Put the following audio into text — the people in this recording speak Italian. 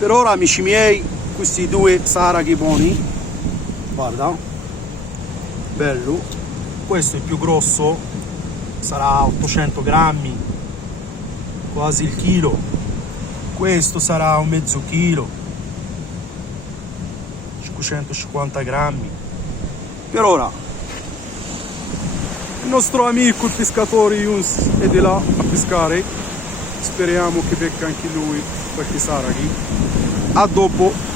Per ora, amici miei, questi due saraghi buoni, guarda, bello. Questo è il più grosso, sarà 800 grammi, quasi il chilo. Questo sarà un mezzo chilo, 550 grammi. Per ora il nostro amico il pescatore Yunus è di là a pescare, speriamo che becca anche lui qualche saraghi. A dopo.